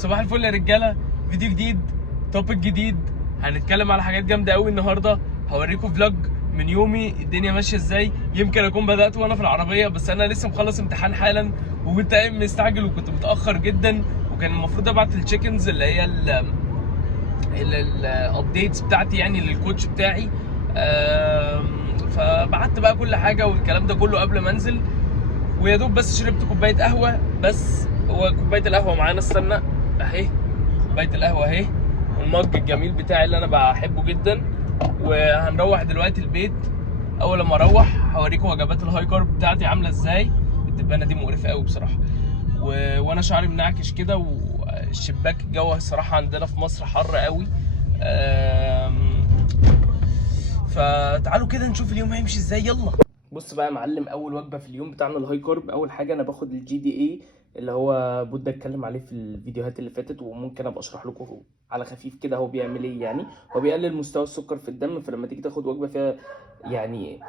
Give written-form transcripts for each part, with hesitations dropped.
صباح الفل يا رجاله. فيديو جديد، توبيك جديد، هنتكلم على حاجات جامده قوي النهارده. هوريكم فلوج من يومي الدنيا ماشيه ازاي. يمكن اكون بدات وانا في العربيه، بس انا لسه مخلص امتحان حالا وكنت قايم مستعجل وكنت متاخر جدا، وكان المفروض ابعت التشيكنز اللي هي الابديتس بتاعتي يعني للكوتش بتاعي. فبعت بقى كل حاجه والكلام ده كله قبل ما انزل، ويا دوب بس شربت كوبايه قهوه. بس هو كوبايه القهوه معانا، استنى اهي كوبايه القهوه اهي، والمج الجميل بتاعي اللي انا بحبه جدا. وهنروح دلوقتي البيت. اول لما اروح هوريكم وجبات الهاي كارب بتاعتي عامله ازاي. الدبانه دي مقرفه قوي بصراحه، وانا شعري منعكش كده، والشباك الجو الصراحه عندنا في مصر حر قوي. فتعالوا كده نشوف اليوم هيمشي ازاي، يلا. بص بقى يا معلم، اول وجبه في اليوم بتاعنا الهاي كارب. اول حاجه انا باخد الجي دي اي اللي هو بودة اتكلم عليه في الفيديوهات اللي فاتت، وممكن ابقى اشرح لكم على خفيف كده هو بيعمل ايه. يعني هو بيقلل مستوى السكر في الدم، فلما تيجي تاخد وجبه فيها يعني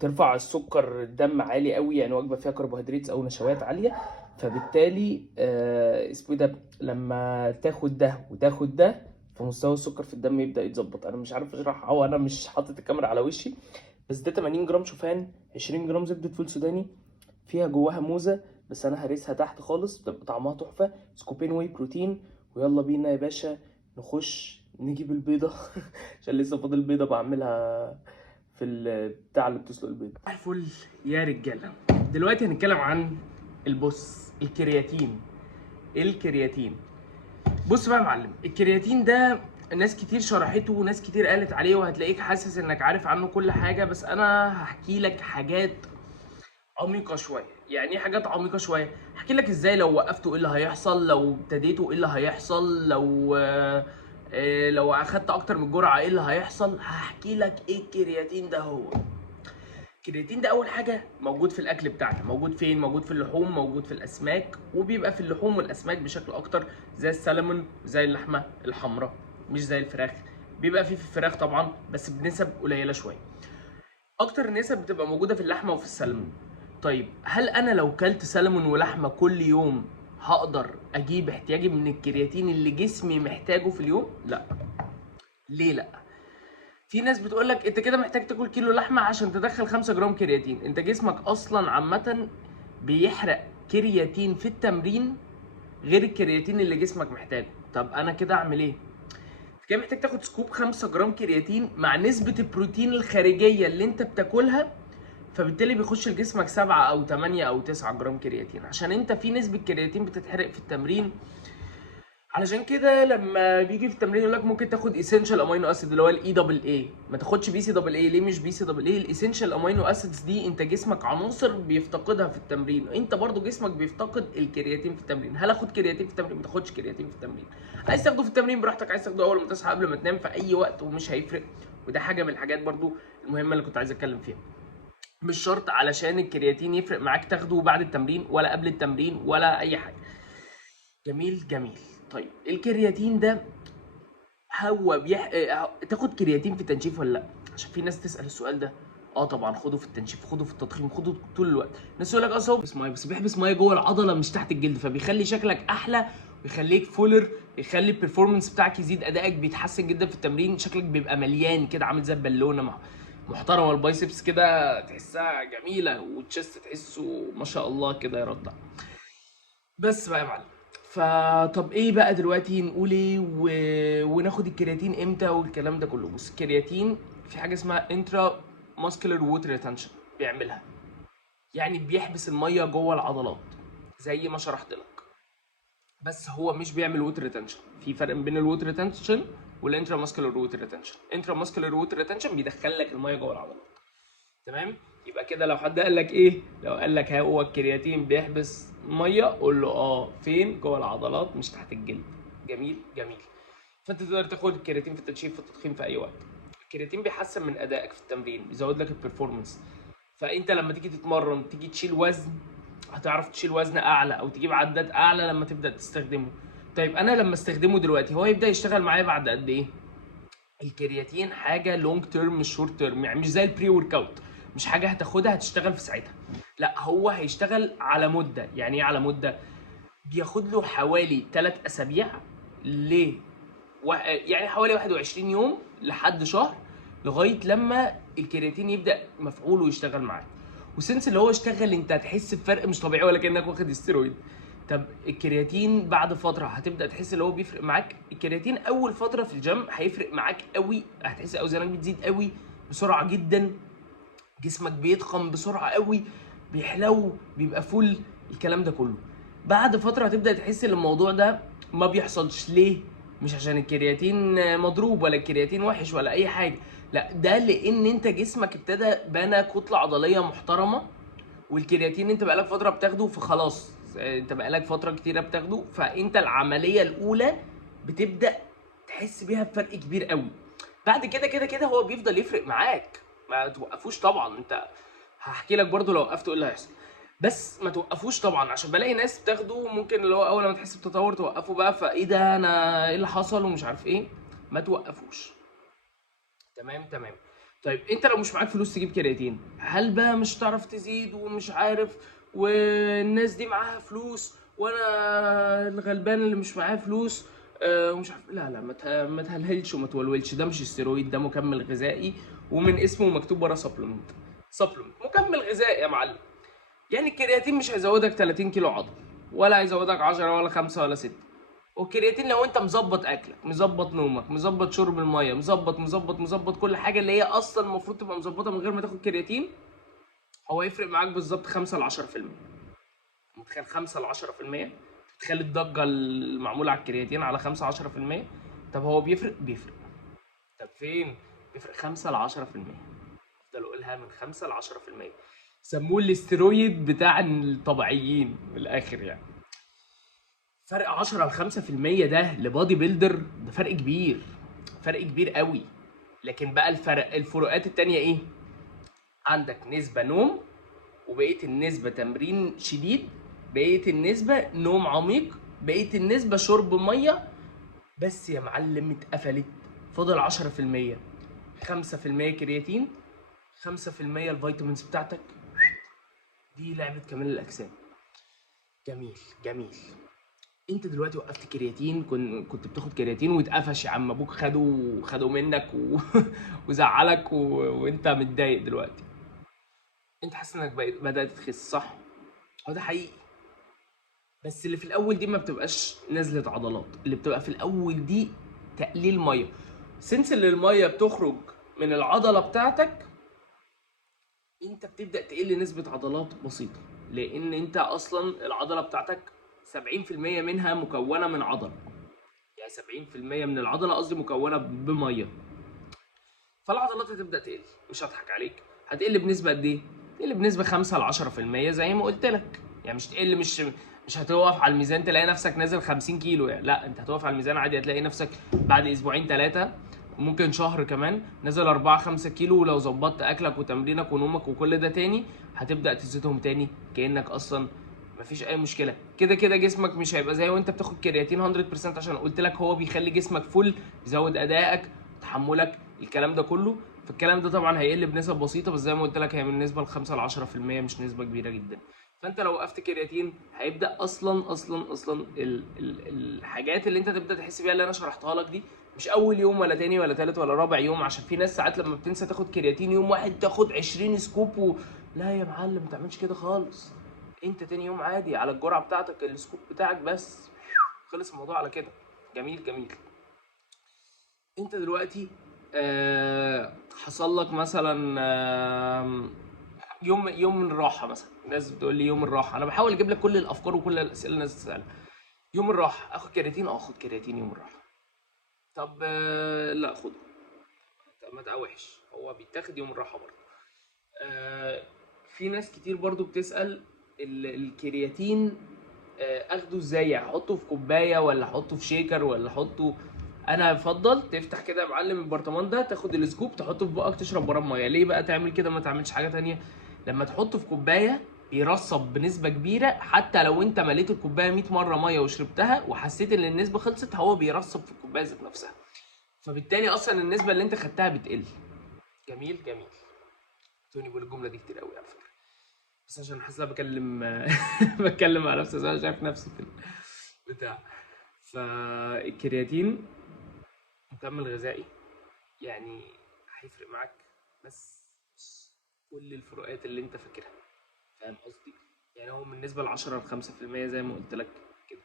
ترفع السكر الدم عالي قوي، يعني وجبه فيها كربوهيدرات او نشويات عاليه، فبالتالي اسمه ده لما تاخد ده وتاخد ده فمستوى السكر في الدم يبدا يتظبط. انا مش عارف اشرح، او انا مش حاطط الكاميرا على وشي، بس ده 80 جرام شوفان، 20 جرام زبدة فول سوداني، فيها جواها موزة بس انا هرسها تحت خالص بتبقى طعمها تحفة، سكوبين واي بروتين. ويلا بينا يا باشا نخش نجيب البيضة عشان لسه فاضل بيضة بعملها في البتاع اللي بتسلق البيض. الفل يا رجالة، دلوقتي هنتكلم عن الكرياتين. الكرياتين، بص بقى يا معلم، الكرياتين ده ناس كتير شرحته وناس كتير قالت عليه، وهتلاقيك حاسس انك عارف عنه كل حاجة، بس انا هحكي لك حاجات عميقة شوية. يعني ايه حاجات عميقة شوية؟ هحكي لك ازاي لو وقفته ايه اللي هيحصل، لو ابتديته ايه اللي هيحصل، لو اخدت اكتر من جرعة ايه اللي هيحصل. هحكي لك ايه الكرياتين ده. هو الكرياتين ده اول حاجه موجود في الاكل بتاعنا. موجود فين؟ موجود في اللحوم، موجود في الاسماك، وبيبقى في اللحوم والاسماك بشكل اكتر، زي السلمون وزي اللحمه الحمراء، مش زي الفراخ. بيبقى في الفراخ طبعا بس بنسب قليله شويه. اكتر نسب بتبقى موجوده في اللحمه وفي السلمون. طيب هل انا لو كلت سلمون ولحمه كل يوم هقدر اجيب احتياجي من الكرياتين اللي جسمي محتاجه في اليوم؟ لا. ليه لا؟ في ناس بتقولك انت كده محتاج تاكل كيلو لحمه عشان تدخل 5 جرام كرياتين. انت جسمك اصلا عامه بيحرق كرياتين في التمرين غير الكرياتين اللي جسمك محتاجه. طب انا كده اعمل ايه؟ كده محتاج تاخد سكوب 5 جرام كرياتين مع نسبه البروتين الخارجيه اللي انت بتاكلها، فبالتالي بيخش لجسمك 7 او 8 او 9 جرام كرياتين، عشان انت في نسبه كرياتين بتتحرق في التمرين. علشان كده لما بيجي في التمرين يقول لك ممكن تاخد اسينشال امينو اسيد اللي هو الاي دبل اي، ما تاخدش بي سي دبل اي. ليه مش بي سي دبل اي؟ الاسينشال امينو اسيدز دي انت جسمك عناصر بيفتقدها في التمرين، انت برضو جسمك بيفتقد الكرياتين في التمرين. هل اخد كرياتين في التمرين؟ ما تاخدش كرياتين في التمرين. عايز تاخده في التمرين براحتك، عايز تاخده اول ما تصحى قبل ما تنام في اي وقت ومش هيفرق. وده حاجه من الحاجات برضو المهمه اللي كنت عايز اتكلم فيها. مش شرط علشان الكرياتين يفرق معاك تاخده بعد التمرين ولا قبل التمرين ولا اي حاجه. جميل جميل. طيب الكرياتين ده هو تاخد كرياتين في التنشيف ولا لا؟ عشان في ناس تسال السؤال ده. اه طبعا خده في التنشيف، خده في التضخيم، خده طول الوقت. ناس يقول لك اصل هو بيحبس ميه، بس بيحبس ميه جوه العضله مش تحت الجلد، فبيخلي شكلك احلى ويخليك فولر، يخلي البرفورمانس بتاعك يزيد، ادائك بيتحسن جدا في التمرين، شكلك بيبقى مليان كده عامل زي البالونه محترمه، البايسبس كده تحسها جميله، والتشست تحسه ما شاء الله كده يا رضع. بس بقى يا معلم، فطب ايه بقى دلوقتي نقول ايه وناخد الكرياتين امتى والكلام ده كله؟ بص، الكرياتين في حاجه اسمها انترا ماسكولار ووتر ريتنشن بيعملها، يعني بيحبس الميه جوه العضلات زي ما شرحت لك. بس هو مش بيعمل ووتر ريتنشن. في فرق بين الووتر ريتنشن والانترا ماسكولار ووتر ريتنشن. انترا ماسكولار ووتر ريتنشن بيدخل لك الميه جوه العضلات، تمام؟ يبقى كده لو حد قال لك ايه، لو قال لك هو الكرياتين بيحبس ميه، قول له اه فين؟ جوه العضلات مش تحت الجلد. جميل جميل. فانت تقدر تاخد الكرياتين في التنشيف في التضخيم في اي وقت. الكرياتين بيحسن من ادائك في التمرين، بيزود لك البرفورمانس. فانت لما تيجي تتمرن تيجي تشيل وزن، هتعرف تشيل وزن اعلى او تجيب عدات اعلى لما تبدا تستخدمه. طيب انا لما استخدمه دلوقتي هو يبدا يشتغل معايا بعد قد ايه؟ الكرياتين حاجه لونج تيرم مش شورت تيرم، يعني مش زي البري ورك اوت، مش حاجه هتاخدها هتشتغل في ساعتها. لا، هو هيشتغل على مده. يعني ايه على مده؟ بياخد له حوالي 3 اسابيع ل يعني حوالي 21 يوم لحد شهر، لغايه لما الكرياتين يبدا مفعوله يشتغل معاك. وسنس اللي هو اشتغل انت هتحس بفرق مش طبيعي ولا كانك واخد استرويد. طب الكرياتين بعد فتره هتبدا تحس اللي هو بيفرق معاك. الكرياتين اول فتره في الجيم هيفرق معاك قوي، هتحس اوزانك بتزيد قوي بسرعه جدا، جسمك بيضخم بسرعه قوي، بيحلو، بيبقى فل، الكلام ده كله. بعد فتره هتبدا تحس ان الموضوع ده ما بيحصلش. ليه؟ مش عشان الكرياتين مضروب ولا الكرياتين وحش ولا اي حاجه، لا، ده لان انت جسمك ابتدى بنى كتله عضليه محترمه، والكرياتين انت بقالك فتره بتاخده، فخلاص انت بقالك فتره كتيره بتاخده، فانت العمليه الاولى بتبدا تحس بيها بفرق كبير قوي. بعد كده كده كده هو بيفضل يفرق معاك، ما توقفوش طبعا. انت هحكي لك برضو لو وقفته ايه اللي هيحصل، بس ما توقفوش طبعا، عشان بلاقي ناس بتاخده ممكن اللي هو اول ما تحس بتطور توقفه بقى، فايه ده انا ايه اللي حصل ومش عارف ايه. ما توقفوش. تمام تمام. طيب انت لو مش معاك فلوس تجيب كرياتين، هل بقى مش هتعرف تزيد ومش عارف، والناس دي معاها فلوس وانا الغلبان اللي مش معاه فلوس ومش عارف؟ لا لا، ما تهلهلش وما تولولش، ده مش استرويد، ده مكمل غذائي، ومن اسمه مكتوب ورا سبلمنت. سبلمنت مكمل غذائي يا معلم. يعني الكرياتين مش هيزودك 30 كيلو عضل، ولا هيزودك 10 ولا 5 ولا 6. والكرياتين لو انت مظبط اكلك، مظبط نومك، مظبط شرب الميه، مظبط كل حاجه اللي هي اصلا المفروض تبقى مظبطه من غير ما تاخد كرياتين، هو يفرق معاك بالظبط 5 ل 10%. متخيل 5 ل 10%؟ تخيل الضجه المعموله على الكرياتين على 5 10%. طب هو بيفرق. طب فين؟ بيفرق 5 ل 10%. افضل اقولها من 5 ل 10%. سموه الاسترويد بتاع الطبيعيين من الاخر يعني. فرق 10 ل 5% ده لبادي بيلدر ده فرق كبير، فرق كبير قوي. لكن بقى الفروقات التانية ايه؟ عندك نسبة نوم، وبقية النسبة تمرين شديد، بقية النسبة نوم عميق، بقية النسبة شرب مية. بس يا معلم اتقفلت، فاضل 10%. 5% كرياتين، 5% الفيتامينز بتاعتك. دي لعبة كمال الأجسام. جميل جميل. انت دلوقتي وقفت كرياتين، كنت بتاخد كرياتين واتقفش يا عم، ابوك خده منك وزعلك وانت متضايق دلوقتي. انت حاسس انك بدأت تخس، صح؟ هو ده حقيقي. بس اللي في الاول دي ما بتبقاش نزلة عضلات، اللي بتبقى في الاول دي تقليل ميه. سنس اللي الميه بتخرج من العضله بتاعتك، انت بتبدأ تقل نسبة عضلات بسيطة، لان انت اصلا العضله بتاعتك 70% منها مكونه من عضل. يعني 70% من العضله قصدي مكونه بميه. فالعضلات هتبدا تقل، مش هضحك عليك. هتقل بنسبه قد ايه؟ تقل بنسبه 5 ل 10% زي ما قلت لك. يعني مش تقل، مش هتقف على الميزان تلاقي نفسك نازل 50 كيلو يعني، لا، انت هتقف على الميزان عادي هتلاقي نفسك بعد اسبوعين 3 وممكن شهر كمان نازل 4 5 كيلو. ولو ظبطت اكلك وتمرينك ونومك وكل ده تاني هتبدا تزيدهم تاني كانك اصلا مفيش اي مشكله. كده كده جسمك مش هيبقى زي وانت بتاخد كرياتين 100%، عشان قلت لك هو بيخلي جسمك فل، بيزود ادائك، تحملك، الكلام ده كله. فالكلام ده طبعا هيقل بنسب بسيطه، بس زي ما قلت لك هي من نسبه ل 5 ل 10%، مش نسبه كبيره جدا. فانت لو وقفت كرياتين هيبدا اصلا الحاجات اللي انت تبدا تحس بيها اللي انا شرحتها لك دي، مش اول يوم ولا تاني ولا تالت ولا رابع يوم. عشان في ناس ساعات لما بتنسى تاخد كرياتين يوم واحد تاخد 20 سكوب لا يا معلم، ما تعملش كده خالص. انت تاني يوم عادي على الجرعه بتاعتك السكوب بتاعك بس، خلص الموضوع على كده. جميل جميل. انت دلوقتي حصل لك مثلا يوم من الراحه مثلا. الناس بتقول لي يوم الراحه، انا بحاول اجيب لك كل الافكار وكل الاسئله اللي الناس بتسالها. يوم الراحه اخد كرياتين؟ اخد كرياتين يوم الراحه. طب لا خده. ما تقاوحش، هو بيتاخد يوم الراحه برضه. في ناس كتير برضه بتسال الكرياتين اخده ازاي؟ يعني احطه في كوبايه ولا احطه في شيكر ولا احطه؟ انا افضل تفتح كده يا معلم البرطمان ده، تاخد السكوب تحطه في بقك تشرب وراه ميه. ليه بقى تعمل كده؟ ما تعملش حاجه تانية. لما تحطه في كوبايه بيرصب بنسبه كبيره، حتى لو انت مليت الكوبايه 100 مره ميه وشربتها وحسيت ان النسبه خلصت، هو بيرصب في الكوبايه ذات نفسها، فبالتالي اصلا النسبه اللي انت خدتها بتقل. جميل جميل. توني بيقول الجمله دي كتير قوي على فكره، بس عشان حاسس بكلم بتكلم مع نفسي، انا شايف نفسي كده. بتاع. فالكرياتين مكمل غذائي يعني هيفرق معاك، بس مش كل الفروقات اللي انت فاكرها، فاهم قصدي؟ يعني هو بالنسبة ل10 ل5% زي ما قلت لك كده.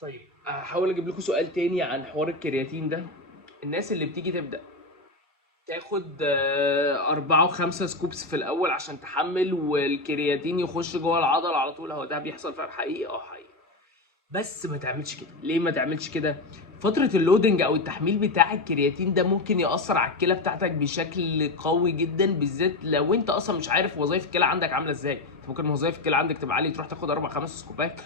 طيب هحاول اجيب لكم سؤال تاني عن حوار الكرياتين ده. الناس اللي بتيجي تبدأ تاخد 4 و5 سكوبس في الأول عشان تحمل والكرياتين يخش جوه العضلة على طول، هو ده بيحصل فعلا حقيقي؟ حقيقي. بس ما تعملش كده. ليه ما تعملش كده؟ فترة اللودنج او التحميل بتاع الكرياتين ده ممكن يأثر على الكلى بتاعتك بشكل قوي جدا، بالذات لو انت اصلا مش عارف وظائف الكلى عندك عاملة ازاي. انت ممكن وظائف الكلى عندك تبقى عالية، تروح تاخد 4 5 سكوبات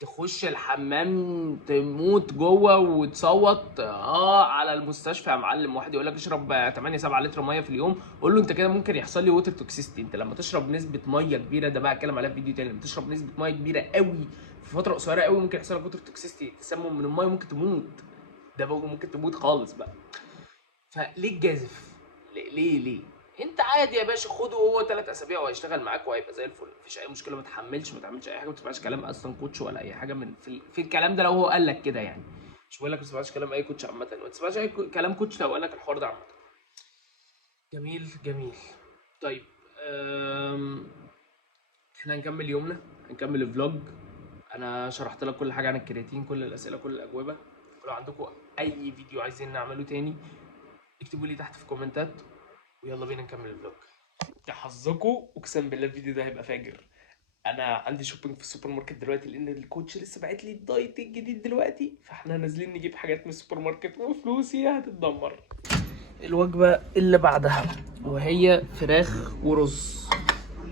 تخش الحمام تموت جوه وتصوت على المستشفى يا معلم. واحد يقول لك اشرب 8 7 لتر ميه في اليوم، قول له انت كده ممكن يحصل لي ووتر توكسيستي. انت لما تشرب نسبه ميه كبيره، ده بقى اتكلم عليها في فيديو تاني، لما تشرب نسبه ميه كبيره قوي في فتره قصيره قوي ممكن يحصل لك ووتر توكسيستي، تسمم من الميه، ممكن تموت. ده بقى ممكن تموت خالص بقى. فليه الجازف؟ ليه؟ انت عادي يا باشا، خده وهو 3 اسابيع وهيشتغل معاك وهيبقى زي الفل، مفيش اي مشكله. ما تحملش، ما تعملش اي حاجه، ما تسمعش كلام اصلا كوتش ولا اي حاجه من في الكلام ده. لو هو قال لك كده يعني، مش بقول لك ما تسمعش كلام اي كوتش عامه، ما تسمعش اي كلام كوتش لو قال لك الحوار ده عامه. جميل. طيب احنا هنكمل يومنا، هنكمل الفلوج. انا شرحت لك كل حاجه عن الكرياتين، كل الاسئله، كل الاجوبه. ولو عندكم اي فيديو عايزين نعمله تاني اكتبوا لي تحت في الكومنتات، ويلا بينا نكمل الفلوج. يا حظكم، اقسم بالله الفيديو ده هيبقى فاجر. انا عندي شوبينج في السوبر ماركت دلوقتي لان الكوتش لسه باعت لي الدايت الجديد دلوقتي، فاحنا نازلين نجيب حاجات من السوبر ماركت وفلوسي هتتدمر. الوجبه اللي بعدها وهي فراخ ورز.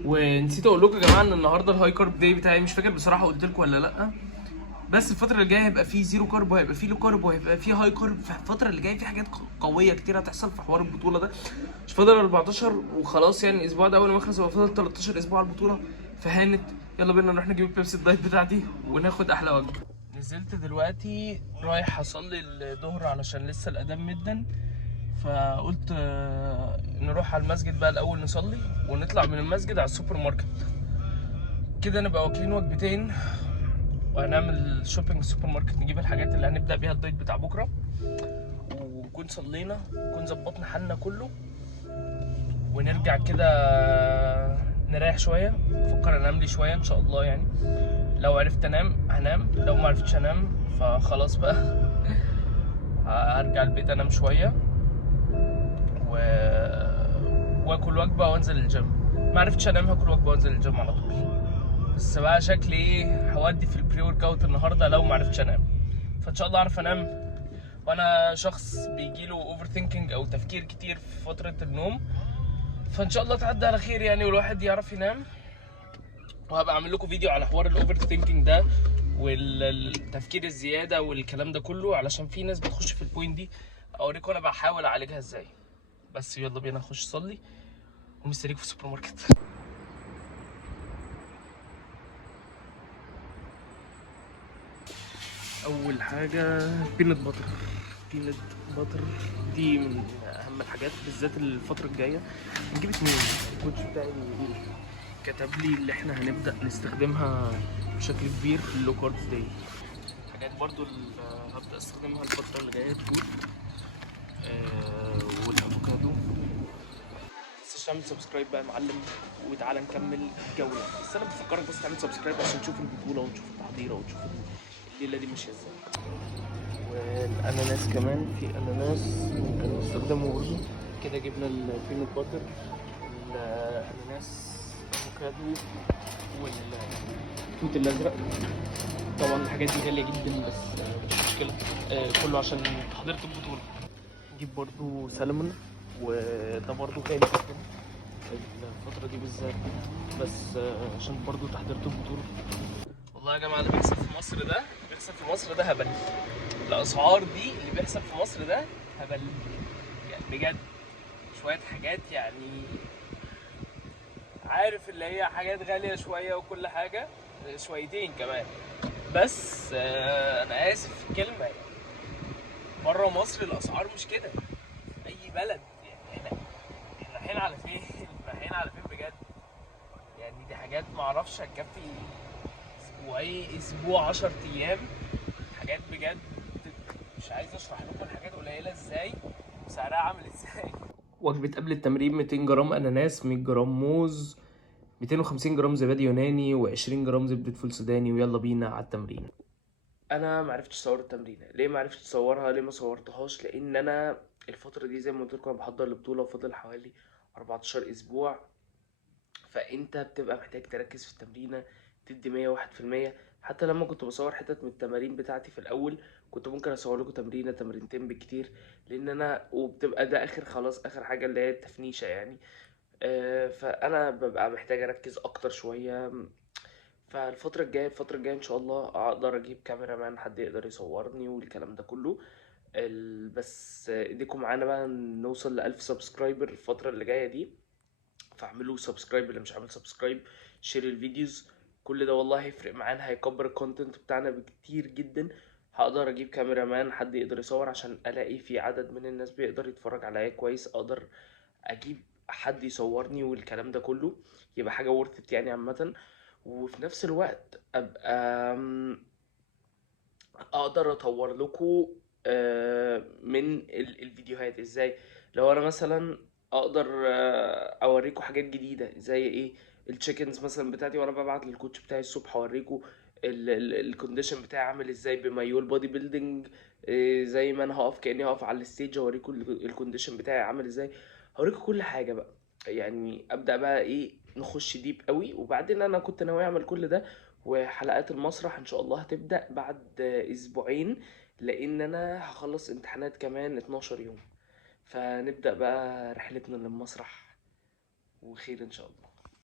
ونسيت اقول لكم يا جماعه ان النهارده الهاي كارب داي بتاعي، مش فاكر بصراحه قلت لكم ولا لا، بس الفترة اللي جاية هيبقى فيه زيرو كارب وهيبقى فيه لو كارب وهيبقى فيه هاي كارب. فالفترة اللي جاية في حاجات قوية كتير هتحصل في حوار البطولة ده. مش فاضل 14 وخلاص يعني، الأسبوع ده أول ما يخلص هو فاضل 13 أسبوع على البطولة، فهانت. يلا بينا نروح نجيب البيبسي الدايت بتاعتي وناخد أحلى وجبة. نزلت دلوقتي رايح أصلي الظهر علشان لسه الأذان مدن، فقلت نروح على المسجد بقى الأول نصلي ونطلع من المسجد على السوبر ماركت، كده نبقى واكلين وجبتين وهنعمل شوبينج السوبر ماركت، نجيب الحاجات اللي هنبدا بيها الدايت بتاع بكره، ونكون صلينا ونكون ظبطنا حالنا كله، ونرجع كده نريح شويه. بفكر انام لي شويه ان شاء الله يعني، لو عرفت انام هنام، لو ما عرفتش انام فخلاص بقى هرجع البيت انام شويه واكل وجبه وانزل الجيم. ما عرفتش انام هاكل وجبه وانزل الجيم على طول. بس بقى شكلي ايه هودي في البري ورك اوت النهارده لو ما عرفتش انام، فان شاء الله اعرف انام. وانا شخص بيجيله اوفر ثينكينج او تفكير كتير في فتره النوم، فان شاء الله تعدي على خير يعني والواحد يعرف ينام. وهبقى اعمل لكم فيديو على حوار الاوفر ثينكينج ده والتفكير الزياده والكلام ده كله، علشان في ناس بتخش في البوينت دي، اوريكم انا بحاول اعالجها ازاي. بس يلا بينا نخش نصلي ومستنيكم في السوبر ماركت. اول حاجه بينت باتر. بينت باتر دي من اهم الحاجات بالذات الفتره الجايه. نجيب 2. الكوتش بتاعي كتب لي اللي احنا هنبدا نستخدمها بشكل كبير في اللو كارب داي. حاجات برضو اللي هبدا استخدمها الفتره اللي جايه، التوت والافوكادو. بس تعمل سبسكرايب بقى يا معلم وتعالى نكمل الجوله. بس انا بفكرك بس تعمل سبسكرايب عشان تشوف البطوله وتشوف التحضيره وتشوف الليله دي ماشيه ازاي. والاناناس كمان، في اناناس ممكن نستخدمه برضه. كده جبنا البينت باتر، الاناناس، الافوكادو، والتوت الازرق. طبعا الحاجات دي غاليه جدا بس مش مشكله، كله عشان تحضيره البطوله. نجيب برضه سلمون، وده برضه غالي جدا الفتره دي بالذات، بس عشان برضه تحضيره البطوله. والله يا جماعه اللي بيحصل في مصر ده، اللي بيحصل في مصر ده هبل. الاسعار دي اللي بيحصل في مصر ده هبل يعني بجد. شويه حاجات يعني، عارف اللي هي حاجات غاليه شويه وكل حاجه شويتين كمان، بس انا اسف في الكلمه يعني، بره مصر الاسعار مش كده. في اي بلد يعني احنا رايحين على فين؟ رايحين على فين بجد يعني؟ دي حاجات معرفش هتكفي وايه اسبوع 10 ايام، حاجات بجد مش عايز اشرح لكم الحاجات قليله ازاي وسعرها عامل ازاي. وجبه قبل التمرين 200 جرام اناناس، 100 جرام موز، 250 جرام زبادي يوناني، و20 جرام زبده فول سوداني، ويلا بينا على التمرين. انا معرفتش اصور التمرينه. ليه معرفتش اصورها؟ ليه ما صورتهاش؟ لان انا الفتره دي زي ما قلت لكم انا بحضر لبطوله وفاضل حوالي 14 اسبوع، فانت بتبقى محتاج تركز في التمرينه، تدي 101%. حتى لما كنت بصور حتت من التمارين بتاعتي في الاول كنت ممكن اصور لكم تمرينه تمرينتين بالكتير، لان انا وبتبقى ده اخر خلاص اخر حاجه اللي هي التفنيشه يعني. فانا ببقى محتاج اركز اكتر شويه. الفتره الجايه ان شاء الله اقدر اجيب كاميرا مان حد يقدر يصورني والكلام ده كله. بس ايديكم معانا بقى نوصل ل1000 سبسكرايبر الفتره اللي جايه دي، فاعملوا سبسكرايب اللي مش عامل سبسكرايب، شير الفيديوز، كل ده والله هيفرق معانا، هيكبر الكونتنت بتاعنا بكتير جدا. هقدر اجيب كاميرا مان حد يقدر يصور عشان الاقي في عدد من الناس بيقدر يتفرج عليا كويس، اقدر اجيب حد يصورني والكلام ده كله، يبقى حاجة ورثت يعني عامة. وفي نفس الوقت ابقى اقدر اطور لكم من الفيديوهات ازاي. لو انا مثلا اقدر اوريكم حاجات جديده زي ايه، التشيكنز مثلا بتاعتي وانا ببعت للكوتش بتاعي الصبح اوريكم الكونديشن بتاعي عامل ازاي بمايو البودي بيلدينج. زي ما انا هقف كاني هقف على الستيج اوريكم الكونديشن بتاعي عامل ازاي، هوريكم كل حاجه بقى. يعني ابدا بقى ايه نخش ديب قوي. وبعدين انا كنت ناوي اعمل كل ده، وحلقات المسرح ان شاء الله هتبدأ بعد اسبوعين، لان انا هخلص امتحانات كمان 12 يوم، فنبدأ بقى رحلتنا للمسرح وخير ان شاء الله.